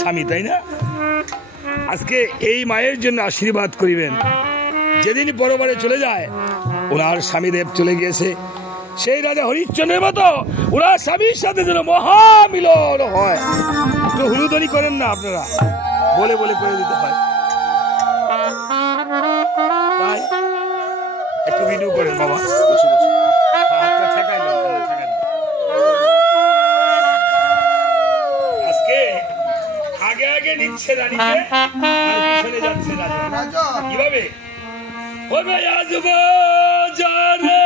স্বামী, তাই না? আজকে এই মায়ের জন্য আশীর্বাদ করিবেন। যেদিন পরবারে চলে যায়, ওনার স্বামীদেব চলে গিয়েছে, সেই রাজা হরিশ্চন্দ্রের মতো ওনার স্বামীর সাথে যেন মহামিলন হয়। একটু হুলুদনি করেন না আপনারা, বলে বলে করে দিতে হয়, তাই একটু ভিডিও করেন বাবা। আজকে আগে আগে নিচ্ছে রানীকে, পিছনে যাচ্ছে রাজা। কিভাবে হবে আসবো জানে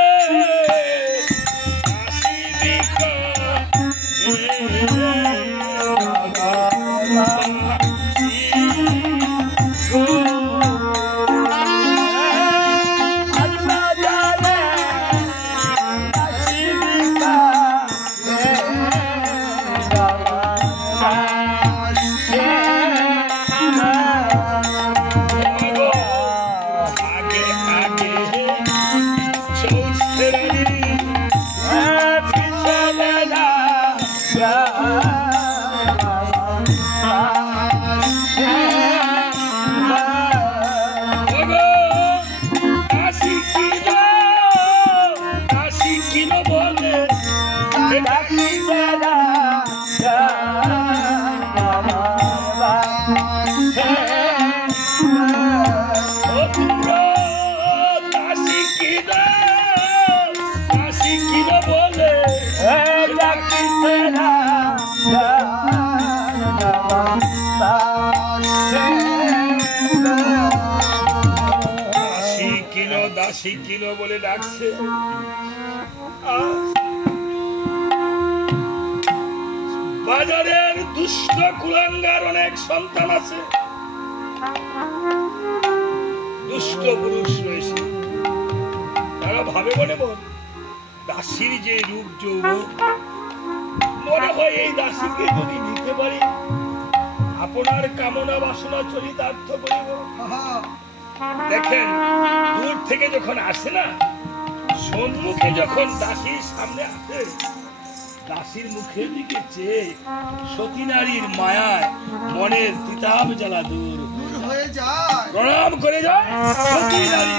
কিলো বলে ডাকছে। বাজারের দুষ্ট কুলাঙ্গার অনেক সন্তান আছে, দুষ্ট পুরুষ রয়েছে, তারা ভাবে মনে মন দাসীর যে রূপ যৌবন, মনে হয় এই দাসীকে যদি নিতে পারি আপনার কামনা বাসনা চরিতার্থ করিব। দেখেন, দূর থেকে যখন আসে না, সম্মুখে যখন দাসীর সামনে আসে, দাসীর মুখের দিকে চেয়ে সতী নারীর মায়ায় মনের তিতাব জ্বালা দূর হয়ে যায়, প্রণাম করে যায় সতী নারী।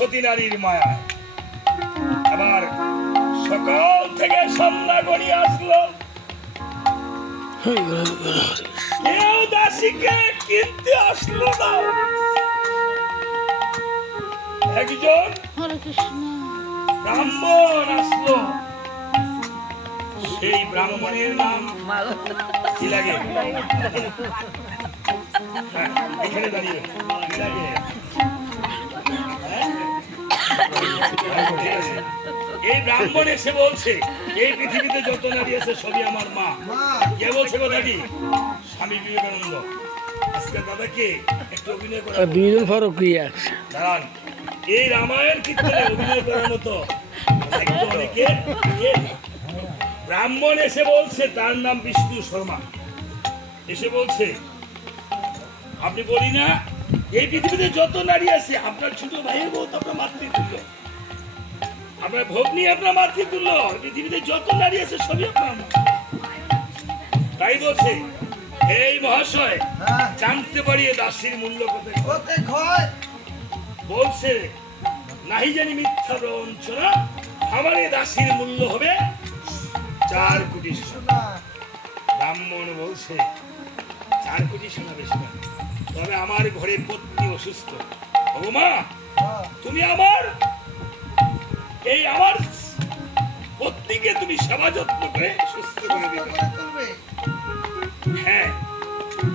সতী নারীর মায়া। আবার সকাল থেকে সন্ধ্যা গড়িয়ে আসলো, কেউ দাসীকে কিনতে আসলো না। একজন ব্রাহ্মণ আসলো, সেই ব্রাহ্মণের নাম কি লাগে? এখানে দাঁড়িয়ে কি লাগে? এই ব্রাহ্মণ এসে বলছে, এই পৃথিবীতে যত নারী আছে সবই আমার মা। কে বলছে কথাটি? স্বামী বিবেকানন্দ। আজকে দাদাকে একটু অভিনয় করা, দুইজন ফরক কি আছে দাঁড়ান, এই রামায়ণ কীর্তনে অভিনয় করার মতো ব্রাহ্মণ এসে বলছে, তার নাম বিষ্ণু শর্মা, এসে বলছে আপনি বলি না এই পৃথিবীতে যত নারী আছে আপনার ছোট ভাইয়ের বউ তো আপনার মাতৃতুল্য, আপনার ভগ্নী আপনার মাতৃতুল্য, পৃথিবীতে যত নারী আছে সবই আপনার। তাই বলছে এই মহাশয় জানতে পারি দাসীর মূল্য কত। বলছে নাহি জানি মিথ্যা প্রবঞ্চনা, আমার এই দাসীর মূল্য হবে 4 কোটি সোনা। ব্রাহ্মণ বলছে 4 কোটি সোনা বেশি না, তবে আমার ঘরে পত্নী অসুস্থ, মা তুমি আমার এই আমার পত্নীকে তুমি সেবা যত্ন করে সুস্থ করে দিবে। হ্যাঁ,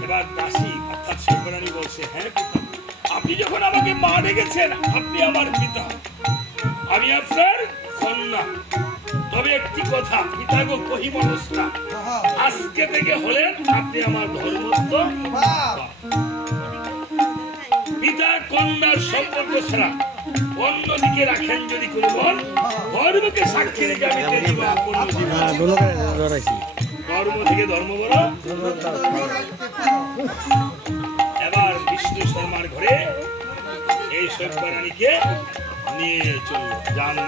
এবার দাসী অর্থাৎ শঙ্করানী বলছে, হ্যাঁ পিতা, আপনি যখন আমাকে মা ডেকেছেন, আপনি আমার পিতা, আমি আপনার কন্যা। তবে একটি কথা, পিতা গো কহি মনস্তা, আজকে থেকে হলেন আপনি আমার ধর্মস্থ। পিতা কন্যার সম্পর্ক ছাড়া অন্যদিকে রাখেন যদি কোনো বল, ধর্মকে সাক্ষী রেখে আমি টেনে বা পূর্ণ জীবন। কর্ম থেকে ধর্ম বড়। এবার বিষ্ণু শর্মার ঘরে এই সভ্যরানীকে নিয়ে চললো। যান না,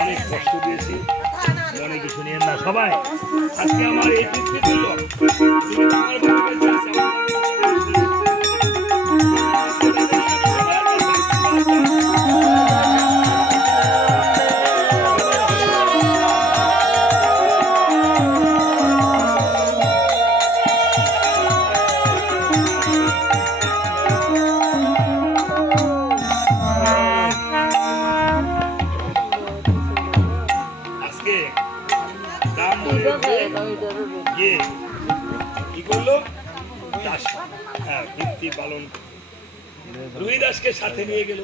অনেক কষ্ট দিয়েছি, মনে কিছু নিয়ে না সবাই। আজকে আমার এই পৃথিবী তুল্য তুমি তোমার বাবার কাছে আছে, রুহিদাসকে সাথে নিয়ে গেল।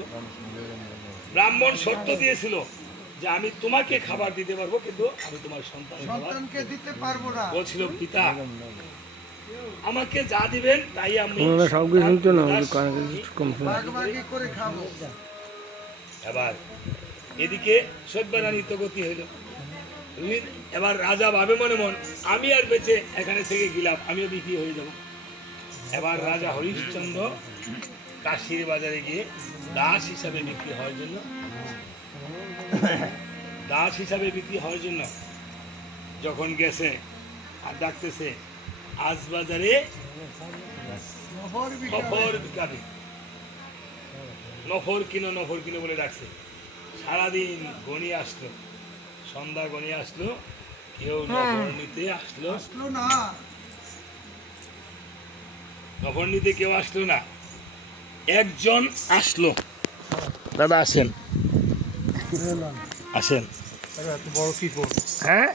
ব্রাহ্মণ শর্ত দিয়েছিল যে আমি তোমাকে খাবার দিতে পারবো, কিন্তু আমি তোমার সন্তানকে দিতে পারবো না। বলছিল পিতা আমাকে যা দিবেন তাই আমি এবার এদিকে সভ্যরানী তো গতি হইল। এবার রাজা ভাবে মনে মন আমি আর বেঁচে এখানে থেকে গেলাম, আমিও বিক্রি হয়ে যাব। এবার রাজা হরিশ্চন্দ্র কাশীর বাজারে গিয়ে দাস হিসাবে বিক্রি হওয়ার জন্য যখন গেছে আর ডাকতেছে আজ বাজারে নফর কিনো বলে ডাকছে। সারাদিন গণি আসলো, সন্ধ্যা গণি আসলো, কেউ নফর নিতে আসলো না, নফর নিতে কেউ আসলো না। একজন আসলো, দাদা আসেন আসেন। হ্যাঁ